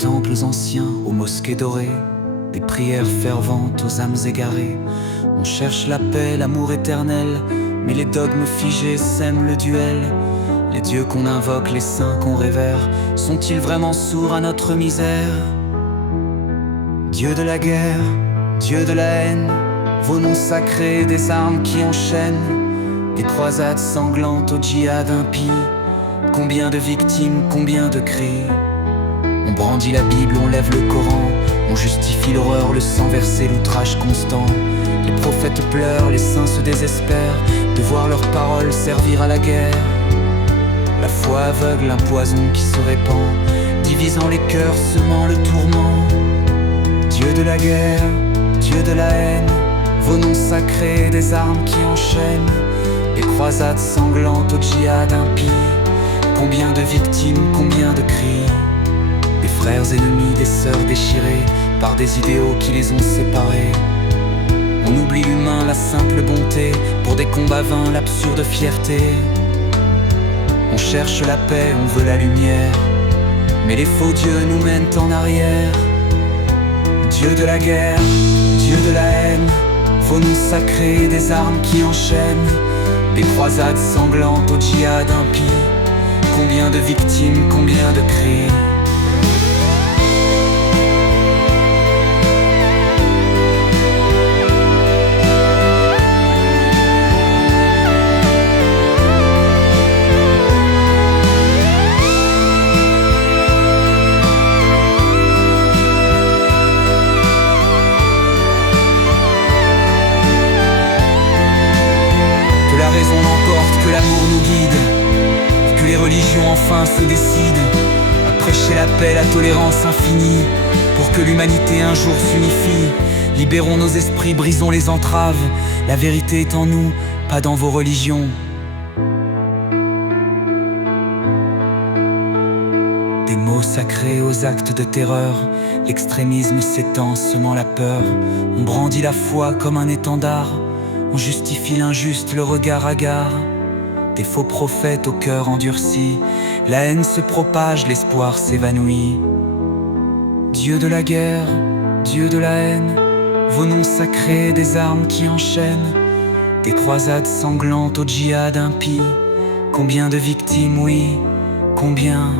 temples anciens aux mosquées dorées, des prières ferventes aux âmes égarées. On cherche la paix, l'amour éternel, mais les dogmes figés sèment le duel. Les dieux qu'on invoque, les saints qu'on révère, sont-ils vraiment sourds à notre misère? Dieu de la guerre, Dieu de la haine, vos noms sacrés, des armes qui enchaînent, des croisades sanglantes au djihad impie. Combien de victimes, combien de cris. On brandit la Bible, on lève le Coran, on justifie l'horreur, le sang versé, l'outrage constant. Les prophètes pleurent, les saints se désespèrent de voir leurs paroles servir à la guerre. La foi aveugle, un poison qui se répand, divisant les cœurs, semant le tourment. Dieu de la guerre, Dieu de la haine, vos noms sacrés, des armes qui enchaînent, des croisades sanglantes au djihad impie. Combien de victimes, combien de cris. Des frères ennemis, des sœurs déchirées par des idéaux qui les ont séparés. On oublie l'humain, la simple bonté, pour des combats vains, l'absurde fierté. On cherche la paix, on veut la lumière, mais les faux dieux nous mènent en arrière. Dieu de la guerre, Dieu de la haine, vos noms sacrés, des armes qui enchaînent, des croisades sanglantes au djihad impie. Combien de victimes, combien de cris. Que la raison l'emporte, que l'amour nous guide, que les religions enfin se décident à prêcher la paix, la tolérance infinie, pour que l'humanité un jour s'unifie. Libérons nos esprits, brisons les entraves, la vérité est en nous, pas dans vos religions. Des mots sacrés aux actes de terreur, l'extrémisme s'étend, semant la peur. On brandit la foi comme un étendard, on justifie l'injuste, le regard hagard. Des faux prophètes au cœur endurci, la haine se propage, l'espoir s'évanouit. Dieu de la guerre, Dieu de la haine, vos noms sacrés, des armes qui enchaînent, des croisades sanglantes au djihad impie. Combien de victimes, oui, combien